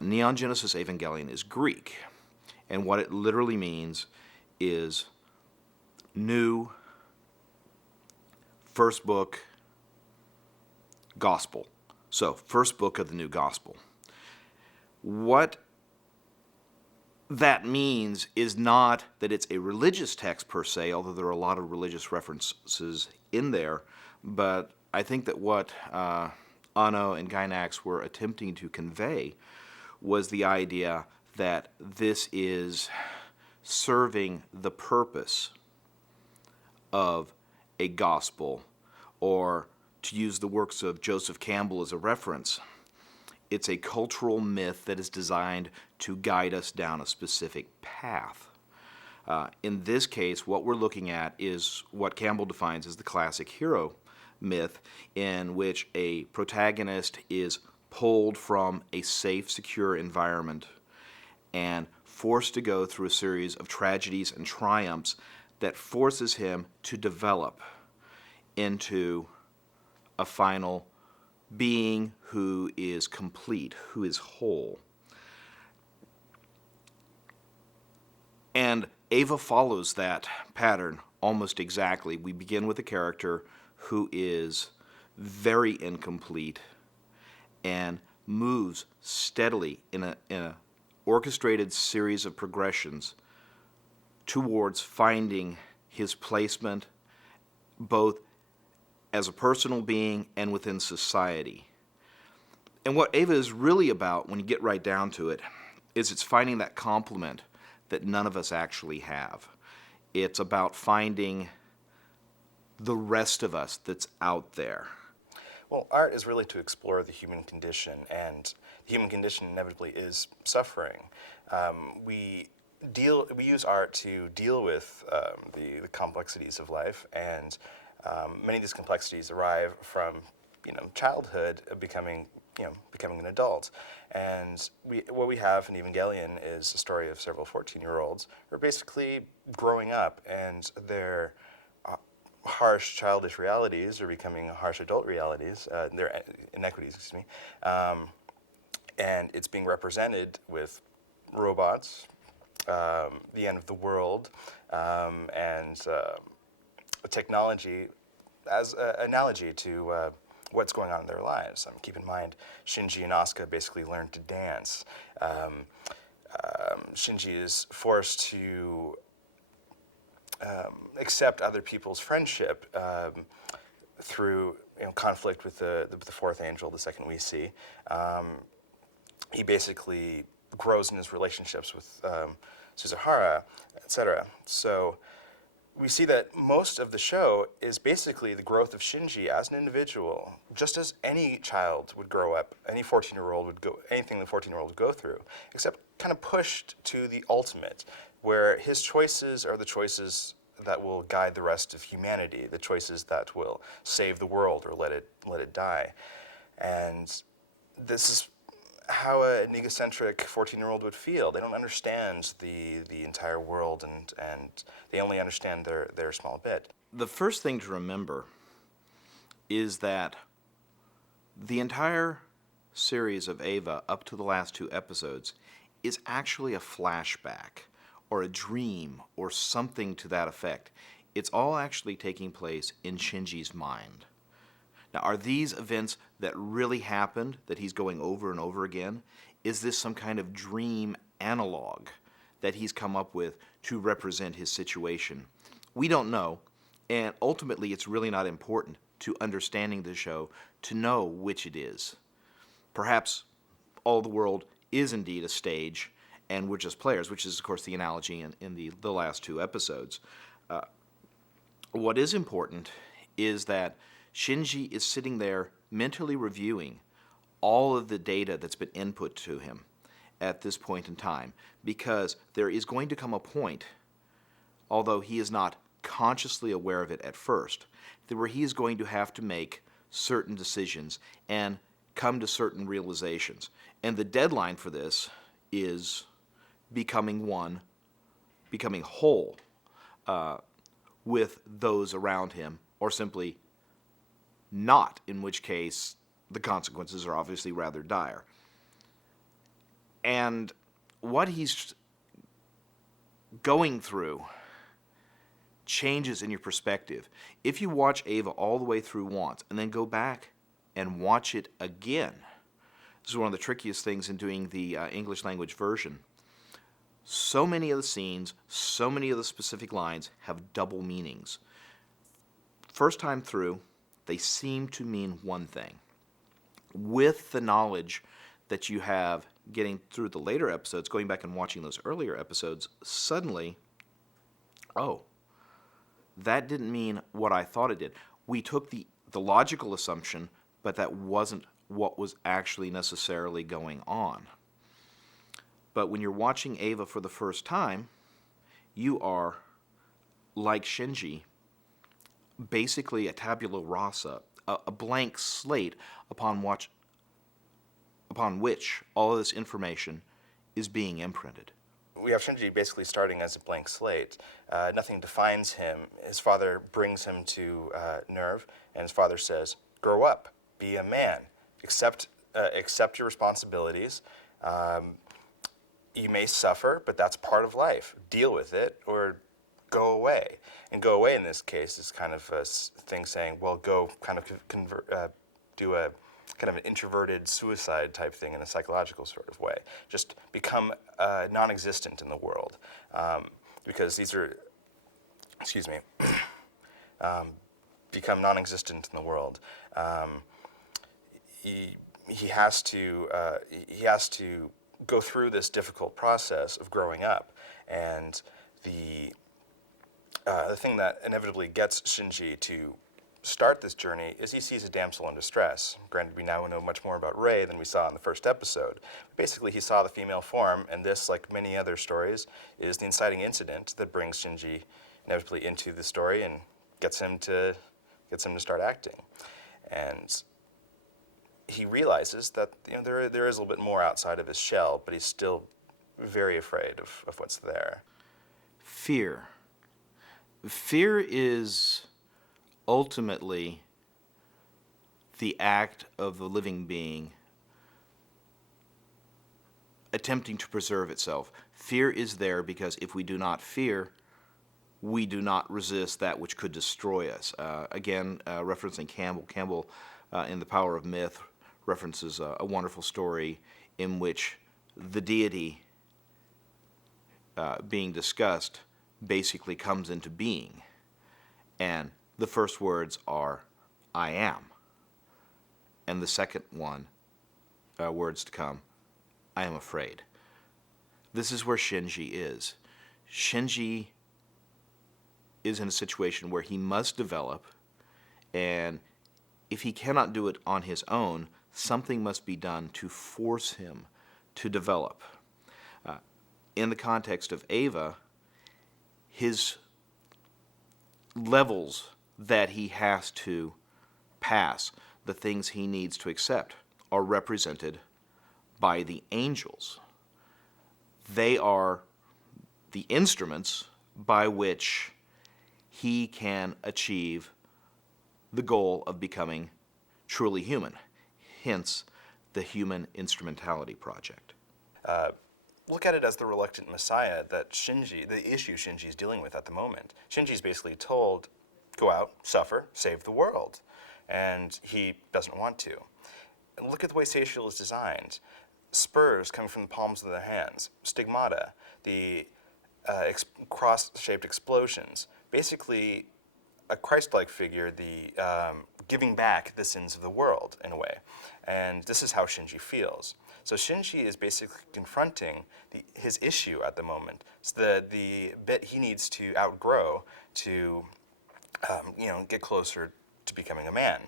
Neon Genesis Evangelion is Greek, and what it literally means is new first book gospel. So, first book of the new gospel. What that means is not that it's a religious text per se, although there are a lot of religious references in there, but I think that what Anno and Gynax were attempting to convey was the idea that this is serving the purpose of a gospel, or to use the works of Joseph Campbell as a reference, it's a cultural myth that is designed to guide us down a specific path. In this case, what we're looking at is what Campbell defines as the classic hero myth, in which a protagonist is pulled from a safe, secure environment and forced to go through a series of tragedies and triumphs that forces him to develop into a final being who is complete, who is whole. And Eva follows that pattern almost exactly. We begin with a character who is very incomplete and moves steadily in a orchestrated series of progressions towards finding his placement both as a personal being and within society. And what Eva is really about, when you get right down to it, is it's finding that complement that none of us actually have. It's about finding the rest of us that's out there. Well, art is really to explore the human condition, and the human condition inevitably is suffering. We use art to deal with the complexities of life, and many of these complexities arrive from childhood, becoming an adult. And what we have in Evangelion is a story of several 14-year-olds who are basically growing up, and their harsh childish realities are becoming harsh adult realities, their inequities, and it's being represented with robots, the end of the world, and technology as an analogy to what's going on in their lives. Keep in mind, Shinji and Asuka basically learned to dance. Shinji is forced to accept other people's friendship through conflict with the fourth angel, the second we see. He basically grows in his relationships with Suzuhara, etc. So we see that most of the show is basically the growth of Shinji as an individual, just as any child would grow up, any 14-year-old would go, anything the 14-year-old would go through, except kind of pushed to the ultimate, where his choices are the choices that will guide the rest of humanity, the choices that will save the world or let it die. And this is how an egocentric 14-year-old would feel. They don't understand the entire world, and they only understand their small bit. The first thing to remember is that the entire series of Eva, up to the last 2 episodes, is actually a flashback or a dream or something to that effect. It's all actually taking place in Shinji's mind. Now, are these events that really happened, that he's going over and over again? Is this some kind of dream analog that he's come up with to represent his situation? We don't know, and ultimately it's really not important to understanding the show to know which it is. Perhaps all the world is indeed a stage, and we're just players, which is, of course, the analogy in the last 2 episodes. What is important is that Shinji is sitting there mentally reviewing all of the data that's been input to him at this point in time, because there is going to come a point, although he is not consciously aware of it at first, where he is going to have to make certain decisions and come to certain realizations. And the deadline for this is becoming whole with those around him, or simply not, in which case the consequences are obviously rather dire. And what he's going through changes in your perspective. If you watch Ava all the way through once and then go back and watch it again, this is one of the trickiest things in doing the English language version. So many of the scenes, so many of the specific lines have double meanings. First time through, they seem to mean one thing. With the knowledge that you have getting through the later episodes, going back and watching those earlier episodes, suddenly, oh, that didn't mean what I thought it did. We took the logical assumption, but that wasn't what was actually necessarily going on. But when you're watching Ava for the first time, you are, like Shinji, basically a tabula rasa, a blank slate upon which all of this information is being imprinted. We have Shinji basically starting as a blank slate. Nothing defines him. His father brings him to Nerve, and his father says, grow up, be a man, accept your responsibilities. You may suffer, but that's part of life. Deal with it or go away. And go away in this case is kind of a thing saying, well, go kind of do a kind of an introverted suicide type thing in a psychological sort of way. Just become non-existent in the world. Because these are, become non-existent in the world. He has to go through this difficult process of growing up, and the thing that inevitably gets Shinji to start this journey is he sees a damsel in distress. Granted, we now know much more about Rei than we saw in the first episode. Basically, he saw the female form, and this, like many other stories, is the inciting incident that brings Shinji inevitably into the story and gets him to start acting. And he realizes that there is a little bit more outside of his shell, but he's still very afraid of what's there. Fear. Fear is ultimately the act of the living being attempting to preserve itself. Fear is there because if we do not fear, we do not resist that which could destroy us. Again, referencing Campbell. Campbell, in The Power of Myth, references a wonderful story in which the deity being discussed basically comes into being. And the first words are, I am. And the second words to come, I am afraid. This is where Shinji is. Shinji is in a situation where he must develop, and if he cannot do it on his own, something must be done to force him to develop. In the context of Ava, his levels that he has to pass, the things he needs to accept, are represented by the angels. They are the instruments by which he can achieve the goal of becoming truly human, hence the Human Instrumentality Project. Look at it as the reluctant messiah that the issue Shinji's dealing with at the moment. Shinji's basically told, go out, suffer, save the world. And he doesn't want to. And look at the way Satial is designed. Spurs coming from the palms of their hands, stigmata, the cross-shaped explosions. Basically, a Christ-like figure, the giving back the sins of the world, in a way. And this is how Shinji feels. So Shinji is basically confronting his issue at the moment. It's the bit he needs to outgrow to get closer to becoming a man.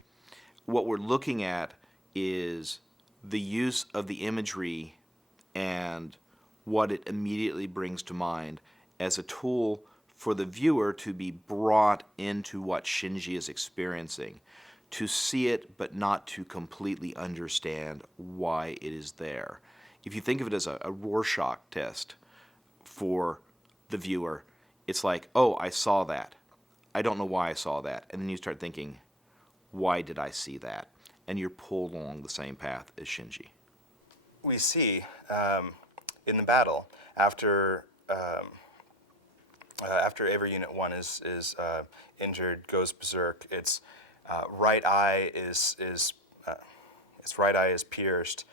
What we're looking at is the use of the imagery and what it immediately brings to mind as a tool for the viewer to be brought into what Shinji is experiencing, to see it but not to completely understand why it is there. If you think of it as a Rorschach test for the viewer, it's like, oh, I saw that. I don't know why I saw that. And then you start thinking, why did I see that? And you're pulled along the same path as Shinji. we see in the battle after after Ava Unit 1 is injured, goes berserk, its right eye is its right eye is pierced,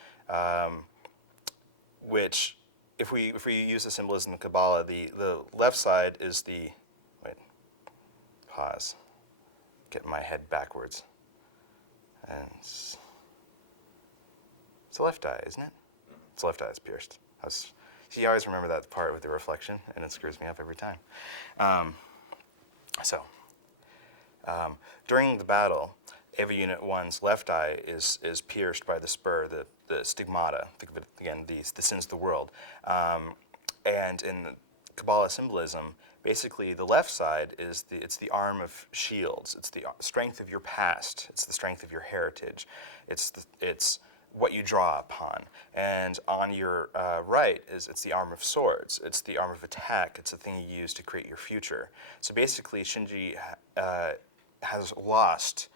which if we use the symbolism in Kabbalah, the left side is the wait, pause, get my head backwards, and it's the left eye, isn't it? It's the left eye that's pierced. See, I always remember that part with the reflection, and it screws me up every time. During the battle, Ava Unit 1's left eye is pierced by the spur, the stigmata, think of it again, the sins of the world. And in Kabbalah symbolism, basically the left side it's the arm of shields, it's the strength of your past, it's the strength of your heritage, it's what you draw upon. And on your right it's the arm of swords, it's the arm of attack, it's the thing you use to create your future. So basically Shinji has lost,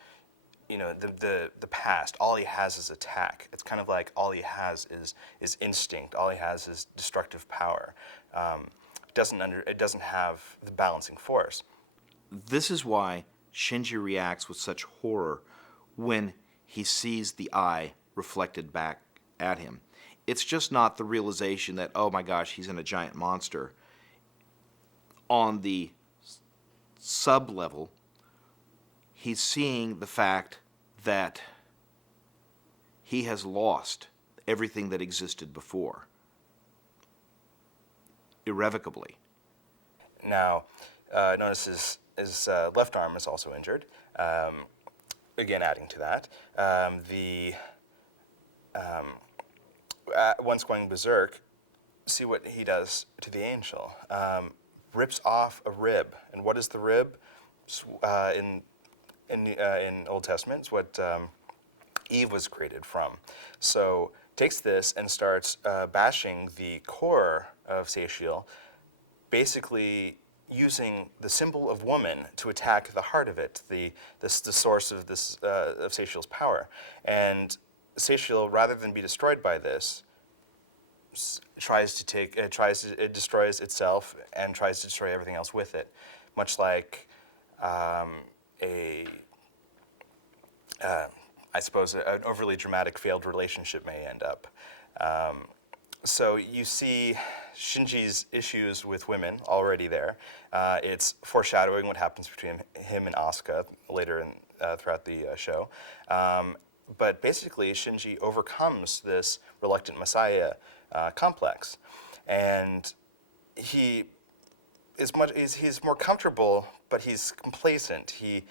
the past. All he has is attack. It's kind of like all he has is instinct. All he has is destructive power. It doesn't have the balancing force. This is why Shinji reacts with such horror when he sees the eye reflected back at him. It's just not the realization that, oh my gosh, he's in a giant monster. On the sub-level, he's seeing the fact that he has lost everything that existed before, irrevocably. Now, notice his left arm is also injured. Again, adding to that, once going berserk, see what he does to the angel. Rips off a rib, and what is the rib? In Old Testament, it's what Eve was created from. So takes this and starts bashing the core of Satiel, basically using the symbol of woman to attack the heart of it, the source of this of Satiel's power. And Satiel, rather than be destroyed by this, it destroys itself and tries to destroy everything else with it, much like I suppose an overly dramatic failed relationship may end up. So you see Shinji's issues with women already there. It's foreshadowing what happens between him and Asuka later throughout the show. But basically, Shinji overcomes this reluctant messiah complex, and he's more comfortable, but he's complacent. He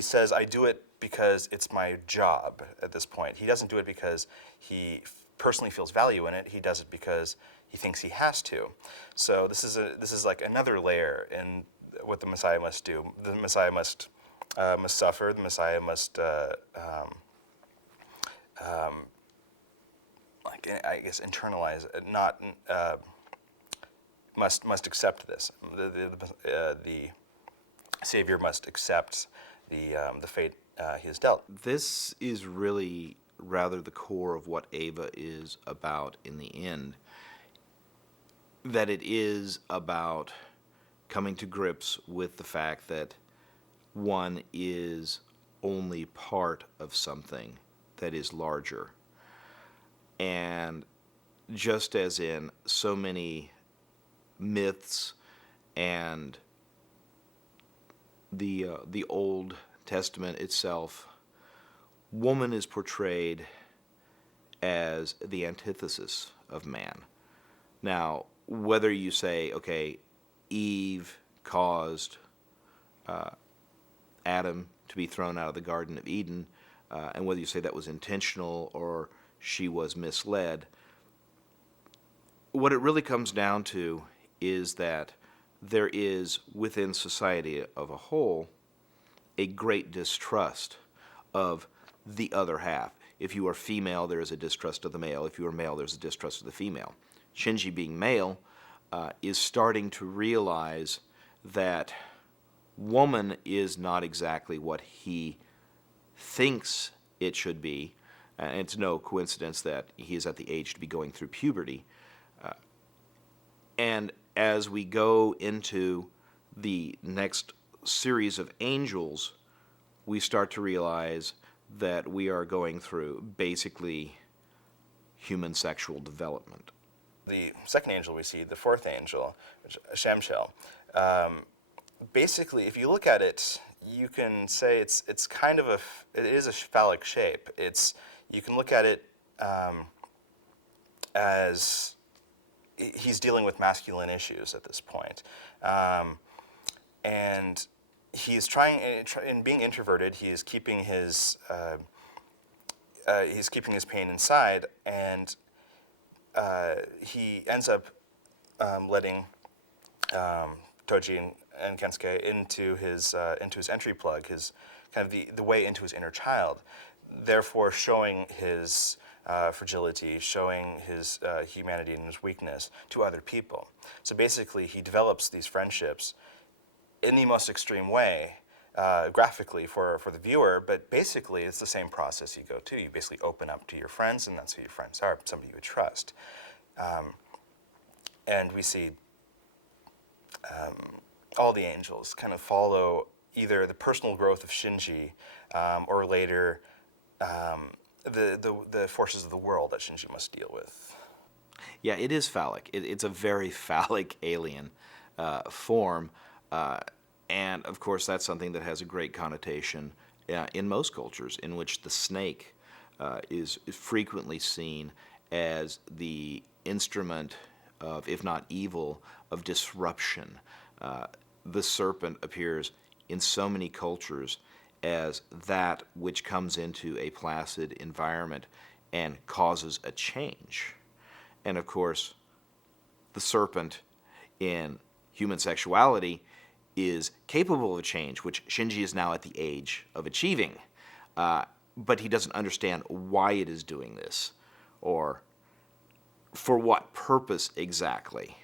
says, "I do it because it's my job." At this point, he doesn't do it because he personally feels value in it. He does it because he thinks he has to. So this is like another layer in what the Messiah must do. The Messiah must suffer. The Messiah must I guess internalize it, not must accept this. The Savior must accept the fate he has dealt. This is really rather the core of what Ava is about in the end. That it is about coming to grips with the fact that one is only part of something that is larger. And just as in so many myths and the Old Testament itself, woman is portrayed as the antithesis of man. Now, whether you say, okay, Eve caused Adam to be thrown out of the Garden of Eden, and whether you say that was intentional or she was misled, what it really comes down to is that there is, within society of a whole, a great distrust of the other half. If you are female, there is a distrust of the male. If you are male, there's a distrust of the female. Shinji, being male, is starting to realize that woman is not exactly what he thinks it should be, And it's no coincidence that he is at the age to be going through puberty. And as we go into the next series of angels, we start to realize that we are going through basically human sexual development. The second angel we see, the fourth angel, Shamshel, basically, if you look at it, you can say it's kind of it is a phallic shape. You can look at it as he's dealing with masculine issues at this point. And he's trying, in being introverted, he is keeping his pain inside, and he ends up letting Toji and Kensuke into his entry plug, his kind of the way into his inner child, therefore showing his fragility, showing his humanity and his weakness to other people. So basically, he develops these friendships in the most extreme way, graphically for the viewer, but basically it's the same process you go to. You basically open up to your friends, and that's who your friends are, somebody you would trust. And we see all the angels kind of follow either the personal growth of Shinji or later the forces of the world that Shinji must deal with. Yeah, it is phallic. It's a very phallic alien form. And of course, that's something that has a great connotation in most cultures, in which the snake is frequently seen as the instrument of, if not evil, of disruption. The serpent appears in so many cultures as that which comes into a placid environment and causes a change. And of course, the serpent in human sexuality is capable of change, which Shinji is now at the age of achieving. But he doesn't understand why it is doing this, or for what purpose exactly.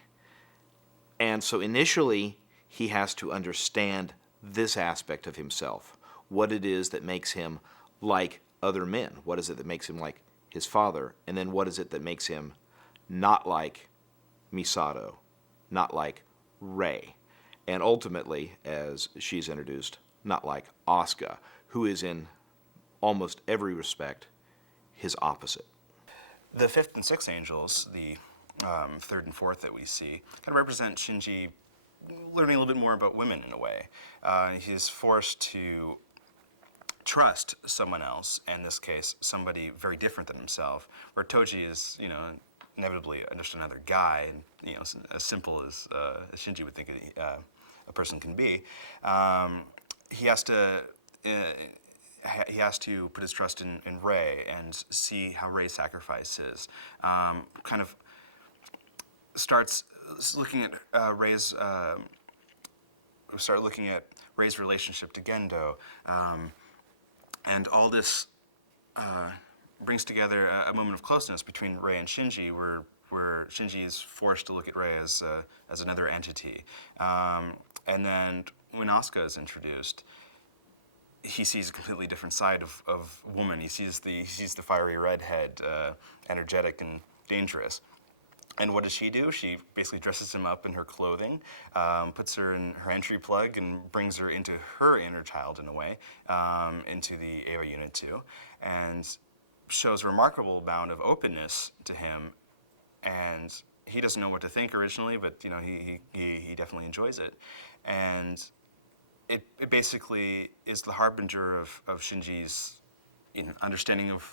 And so initially, he has to understand this aspect of himself, what it is that makes him like other men, what is it that makes him like his father, and then what is it that makes him not like Misato, not like Rei, and ultimately, as she's introduced, not like Asuka, who is in almost every respect his opposite. The fifth and sixth angels, the third and fourth that we see, kind of represent Shinji learning a little bit more about women in a way. He's forced to trust someone else, in this case, somebody very different than himself, where Toji is, inevitably just another guy, and, as simple as Shinji would think a person can be. He has to put his trust in Rei and see how Rei sacrifices. Kind of starts looking at Rei's. Start looking at Rei's relationship to Gendo, and all this brings together a moment of closeness between Rei and Shinji, where Shinji is forced to look at Rei as another entity. And then when Asuka is introduced, he sees a completely different side of woman. He sees the fiery redhead, energetic and dangerous. And what does she do? She basically dresses him up in her clothing, puts her in her entry plug, and brings her into her inner child in a way, into the Eva Unit 2, and shows a remarkable amount of openness to him. And he doesn't know what to think originally, but he definitely enjoys it. And it basically is the harbinger of Shinji's understanding of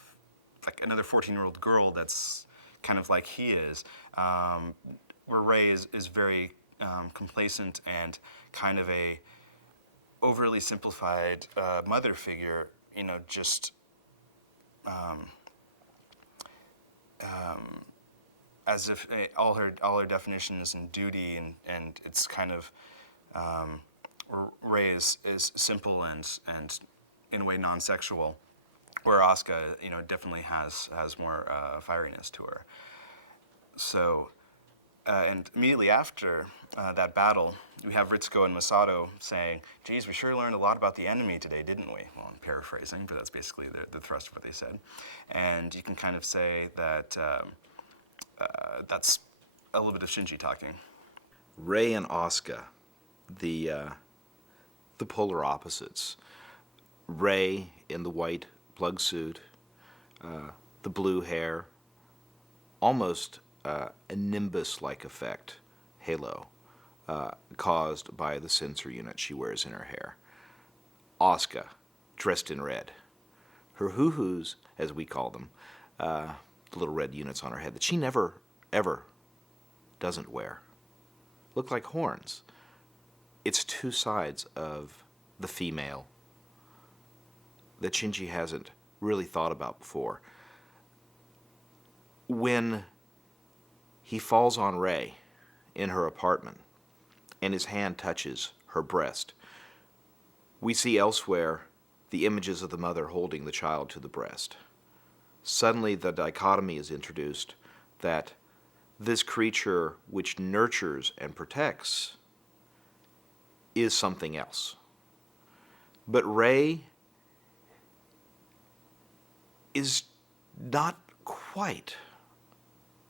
like another 14-year-old girl that's kind of like he is, where Rei is very complacent and kind of a overly simplified mother figure, just as if all her definition is in duty, and it's kind of Rei is simple and in a way non-sexual, where Asuka definitely has more fieriness to her. So And immediately after that battle, we have Ritsuko and Masato saying, geez, we sure learned a lot about the enemy today, didn't we? Well, I'm paraphrasing, but that's basically the thrust of what they said. And you can kind of say that that's a little bit of Shinji talking. Rei and Asuka, the polar opposites. Rei in the white plug suit, the blue hair, almost a nimbus-like effect, halo, caused by the sensor unit she wears in her hair. Asuka, dressed in red. Her hoo-hoos, as we call them, the little red units on her head that she never, ever doesn't wear, look like horns. It's two sides of the female that Shinji hasn't really thought about before. When he falls on Rei in her apartment and his hand touches her breast, we see elsewhere the images of the mother holding the child to the breast. Suddenly the dichotomy is introduced that this creature which nurtures and protects is something else. But Rei is not quite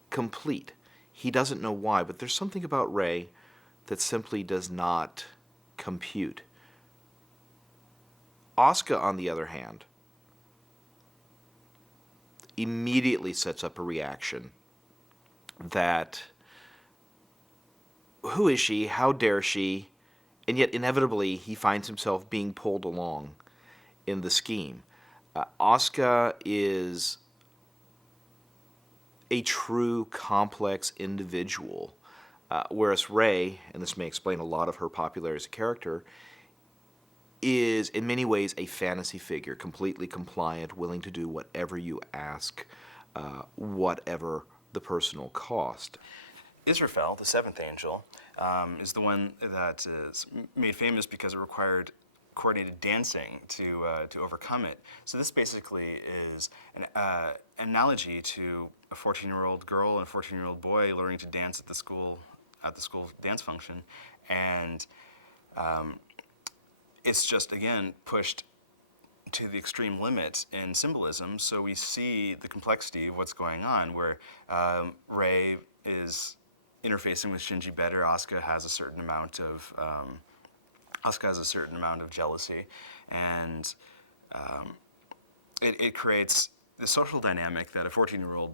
complete. He doesn't know why, but there's something about Rei that simply does not compute. Asuka, on the other hand, immediately sets up a reaction that, who is she? How dare she? And yet, inevitably, he finds himself being pulled along in the scheme. Asuka is a true complex individual, whereas Rei, and this may explain a lot of her popularity as a character, is in many ways a fantasy figure, completely compliant, willing to do whatever you ask, whatever the personal cost. Israfel, the seventh angel, is the one that is made famous because it required coordinated dancing to overcome it. So this basically is an analogy to a 14-year-old girl and a 14-year-old boy learning to dance at the school dance function, and it's just again pushed to the extreme limit in symbolism. So we see the complexity of what's going on, where Rei is interfacing with Shinji better. Asuka has a certain amount of jealousy, and it creates the social dynamic that a 14-year-old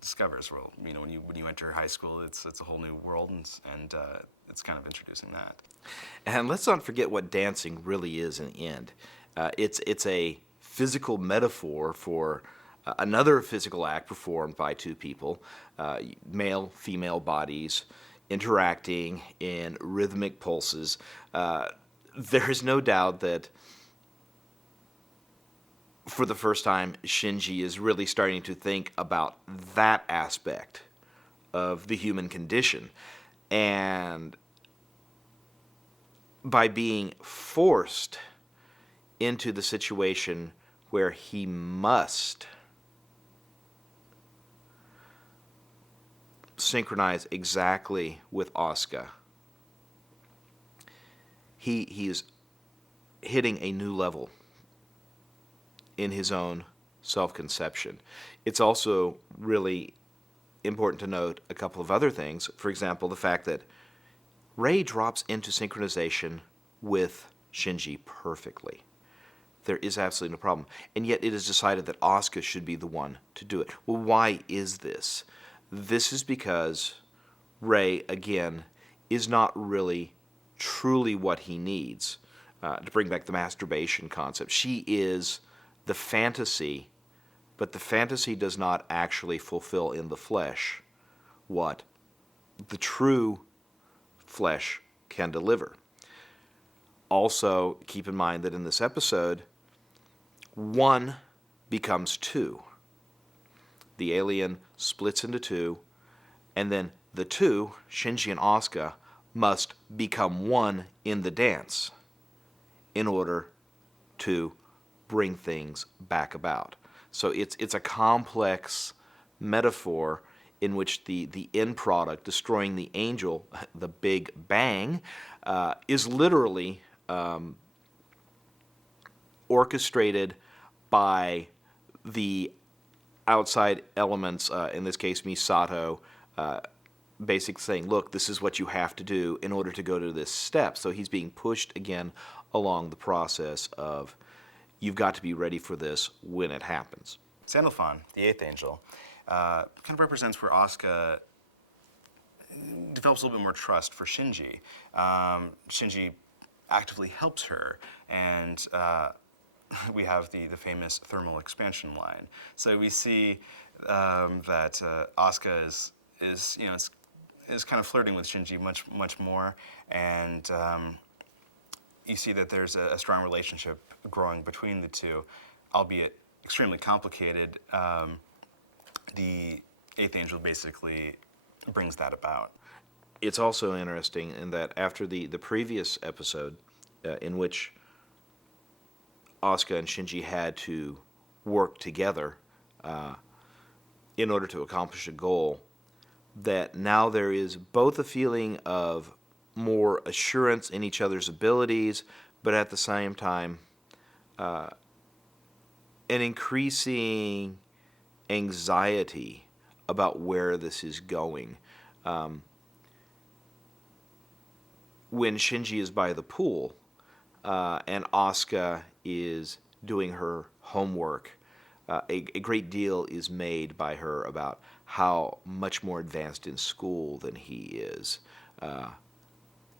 discovers. Well, when you enter high school, it's a whole new world, and it's kind of introducing that. And let's not forget what dancing really is in the end. It's a physical metaphor for another physical act performed by two people, male, female bodies, interacting in rhythmic pulses. There is no doubt that for the first time, Shinji is really starting to think about that aspect of the human condition. And by being forced into the situation where he must synchronize exactly with Asuka, he is hitting a new level in his own self-conception. It's also really important to note a couple of other things. For example, the fact that Rei drops into synchronization with Shinji perfectly. There is absolutely no problem. And yet it is decided that Asuka should be the one to do it. Well, why is this? This is because Rei, again, is not really truly what he needs. To bring back the masturbation concept, she is the fantasy, but the fantasy does not actually fulfill in the flesh what the true flesh can deliver. Also, keep in mind that in this episode, one becomes two. The alien splits into two, and then the two, Shinji and Asuka, must become one in the dance in order to bring things back about. So it's a complex metaphor. in which the end product, destroying the angel, the Big Bang, is literally orchestrated by the outside elements, in this case Misato, basically saying, look, this is what you have to do in order to go to this step. So he's being pushed again along the process of, you've got to be ready for this when it happens. Sandalphon, the eighth angel, kind of represents where Asuka develops a little bit more trust for Shinji. Shinji actively helps her, and we have the famous thermal expansion line. So we see that Asuka is kind of flirting with Shinji much more, and you see that there's a strong relationship growing between the two, albeit extremely complicated. The eighth angel basically brings that about. It's also interesting in that after the previous episode, in which Asuka and Shinji had to work together in order to accomplish a goal, that now there is both a feeling of more assurance in each other's abilities, but at the same time, an increasing anxiety about where this is going. When Shinji is by the pool and Asuka is doing her homework, a great deal is made by her about how much more advanced in school than he is. And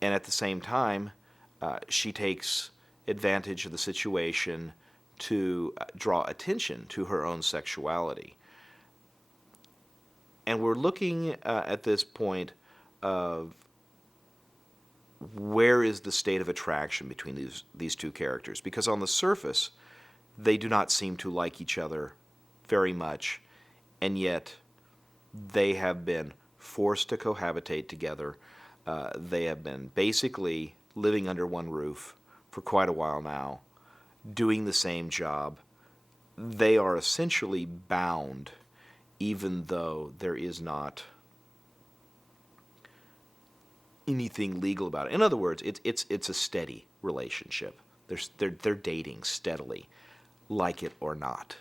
at the same time, she takes advantage of the situation to draw attention to her own sexuality. And we're looking at this point of where is the state of attraction between these two characters? Because on the surface, they do not seem to like each other very much, and yet they have been forced to cohabitate together. They have been basically living under one roof for quite a while now, doing the same job. They are essentially bound, even though there is not anything legal about it. In other words, it's a steady relationship. They're dating steadily, like it or not.